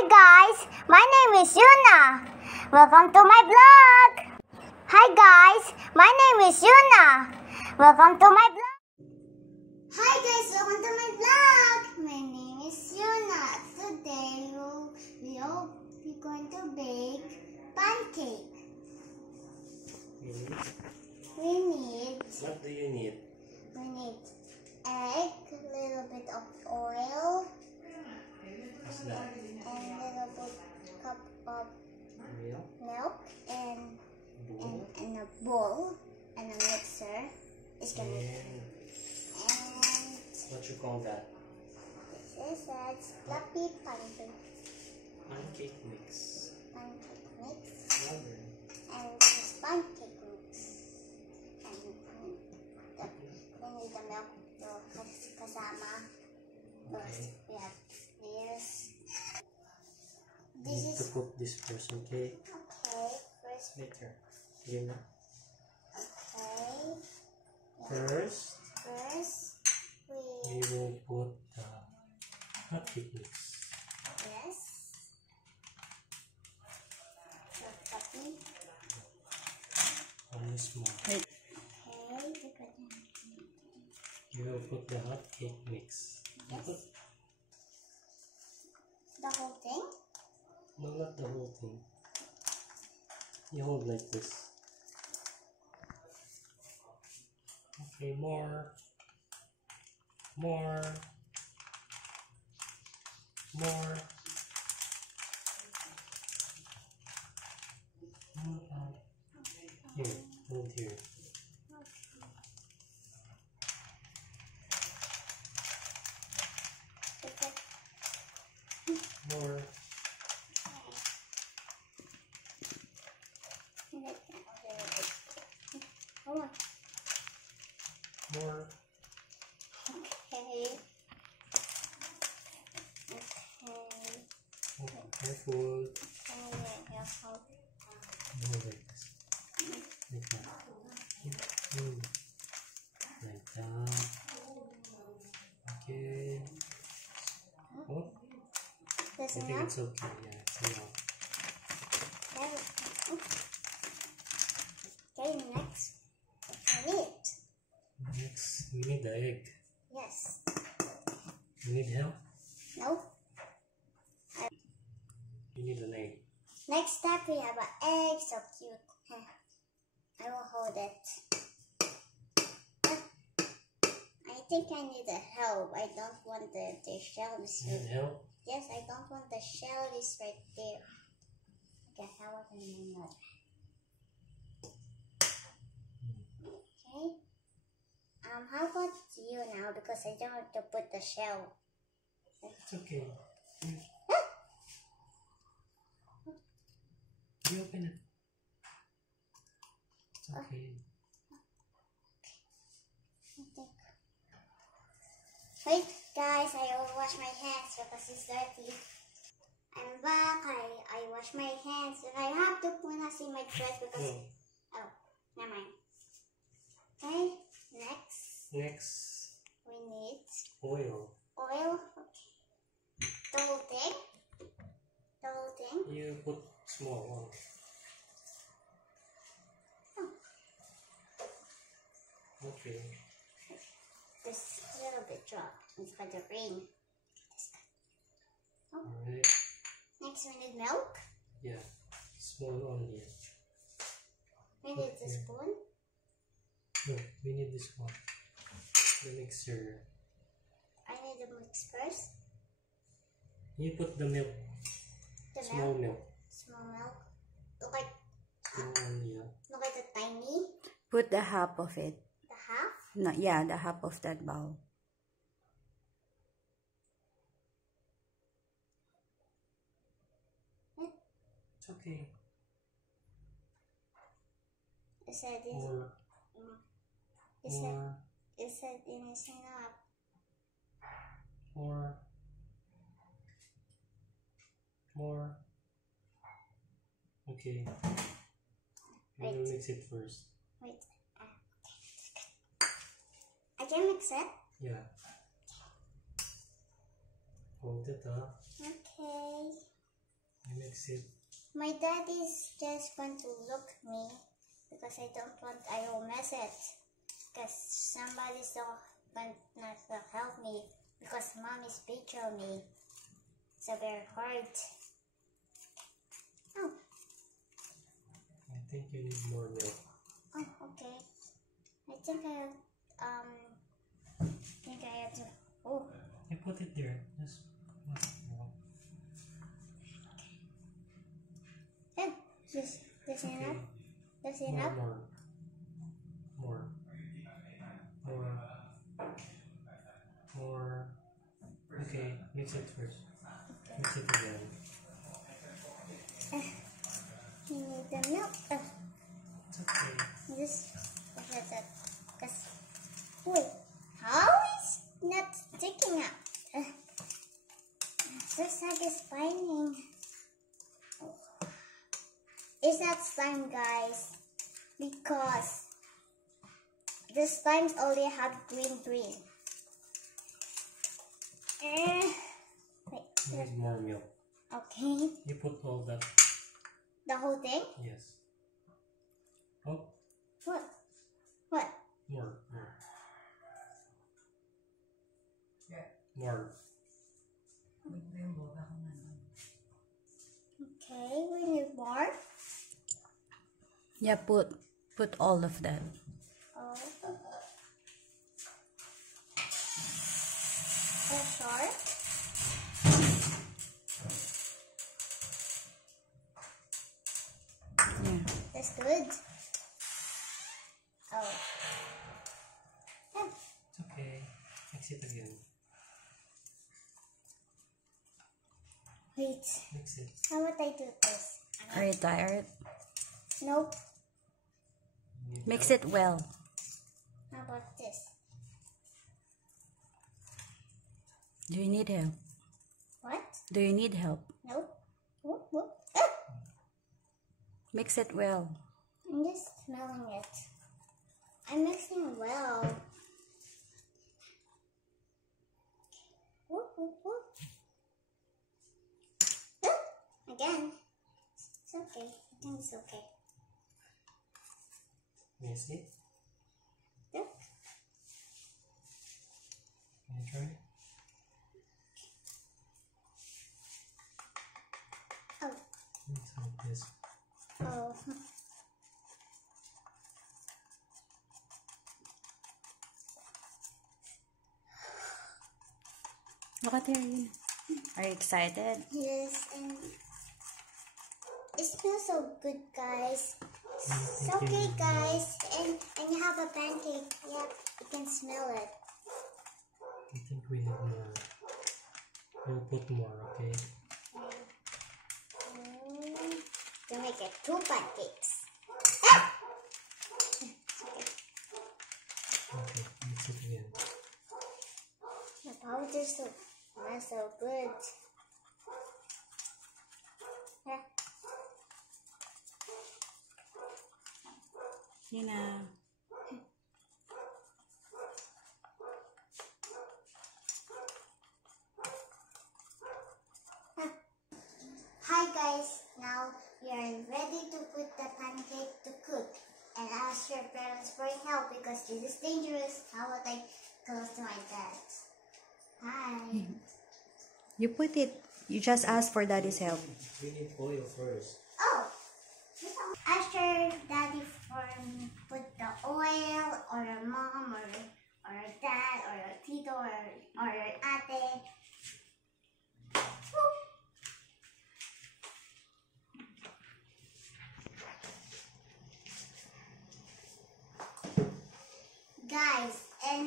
Hi guys, my name is Yuna. Welcome to my vlog. Hi guys, my name is Yuna. Welcome to my vlog. Hi guys, welcome to my vlog. My name is Yuna. Today we're going to bake pancake. We need. What do you need? We need egg, a little bit of oil. What's that? And a little bit cup of milk and a bowl and a mixer. It's gonna and what you call that? This is a fluffy Pancake mix. Pancake mix. Lovely. And this is pancake mix. And we need the milk to kasama. First we have this. This is to put this first, okay? Okay, first. Later. You know. Okay. Yeah. First we will put the hot cake mix. Yes. So copy. Only small. Okay. You will put the hot cake mix. Yes. Put the whole thing? No, not the whole thing. You hold like this. Okay, more. Here, hold here. More. More. Okay. Oh, careful. Careful. More like this. Like that. Like that. Okay. Oh, I think it's okay. Yeah, it's enough. Okay, next. Meat. Next, we need the egg. Yes. You need help? No. You need an egg. Next step, we have an egg. So cute. I will hold it. I think I need a help. I don't want the shells. You need help? Yes, I don't want the shell is right there. Okay, how about I not? Okay. How about you now? Because I don't want to put the shell. It's okay. You open it. It's okay. Wait, guys, I will wash my hands because it's dirty. I'm back. I wash my hands and I have to put us in my dress because. Oh, never mind. Okay, next. We need Oil. Oil. Okay. The whole thing. You put small one. Oh. Okay. This little bit drop. It's by the rain. Oh. Alright. Next we need milk. Yeah. Small only. We need the spoon. No, we need this one. The mixer. I need the mix first. You put the milk. Small milk. Small milk. Look like yeah. Look like the tiny. Put the half of it. The half? No, yeah, the half of that bowl. It's okay. It said this. More. It said finishing up. More. Okay. Wait. We'll mix it first. Wait. I can mix it? Yeah. Hold it up. Okay. Mix it. My daddy's just going to look me because I don't want I will mess it. Because somebody's not gonna help me because mommy's picture me. So very hard. Oh. I think you need more milk. Oh, okay. I think I have to. Oh. You put it there. Just. Yeah. This Okay. enough. That's enough. More. Okay, mix it first. Okay. Mix it again. You need the milk. It's okay. This is it. Cause wait, how is not sticking out? So satisfying. Oh. It's not slime, guys, because the slimes only have green. Wait. Need more milk. Okay. You put all that. The whole thing? Yes. Oh, What? What? more. More. Okay, we need more. Yeah, put all of that. Oh. Oh, short. Yeah. That's good. Oh. Yeah. It's okay. Mix it again. Wait. Mix it. How would I do this? Are you tired? Nope. Need Mix milk? it well. How about this? Do you need help? What? Do you need help? Nope. Whoop. Ah! Mix it well. I'm just smelling it. I'm mixing well. Whoop. Ah! Again. It's okay. I think it's okay. Mix it. Look. Can you try? Oh. It's like this. Oh. Look at her. Are you excited? Yes, and it smells so good, guys. It's Thank okay, you. guys. And you have a pancake. Yeah, you can smell it. I think we need more. We'll put more, okay? To make it 2 pancakes. Okay, mix it again. The powder smells so good. Yeah. Nina. Hi guys, now we are ready to put the pancake to cook. And ask your parents for help because this is dangerous. How would I close to my dad? Hi. You put it. You just ask for daddy's help. We need oil first. Oh, ask your daddy for put the oil, or your mom, or your dad, or your tito, or your ate. Guys, and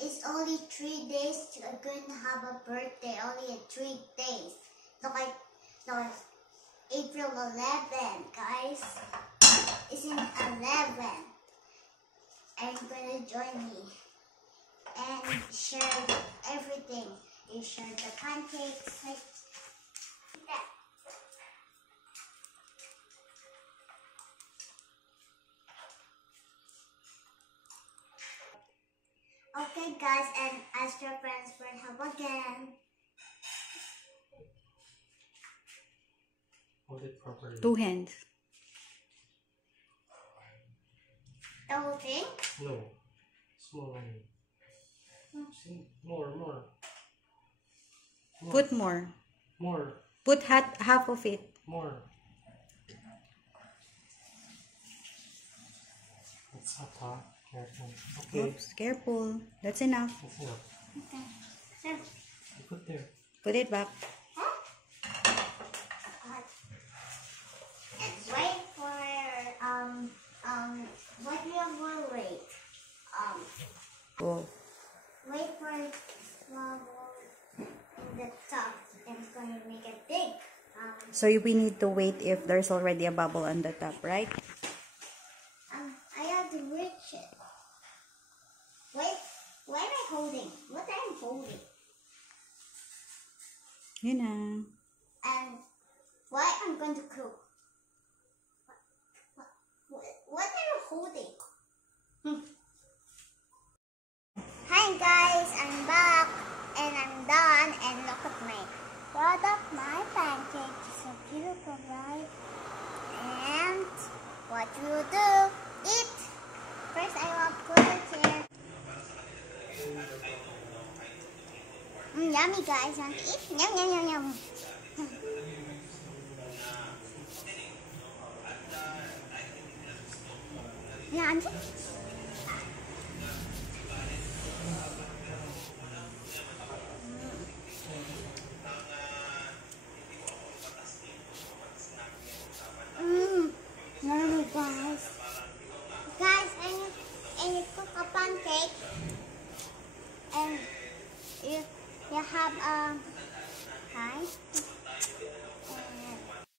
it's only 3 days to going to have a birthday. Only in 3 days. Look at April 11, guys. It's in 11. Are you gonna join me and share everything? You share the pancakes like that. Okay, guys, and ask your friends for help again. Hold it properly. 2 hands. The whole thing? No. Small one. See? More. Put more. More. Put half of it. More. It's hot, huh? Careful. Okay. Oops, careful. That's enough. That's enough. Okay. Sir. You put there. Put it back. Huh? Wait for what do you want? Wait. Oh. Wait for small in the top, and it's going to make it big. So we need to wait if there's already a bubble on the top, right? I have to reach it. Wait, what am I holding? What am I holding? Yun na. And what I'm going to cook? What are you holding? Hi guys, I'm back and I'm done, and look at my pancake. It's so beautiful, right? And what do you do? Eat. First I will put it here. Yummy guys, want to eat? Yum yum yum yum. Yeah, Auntie?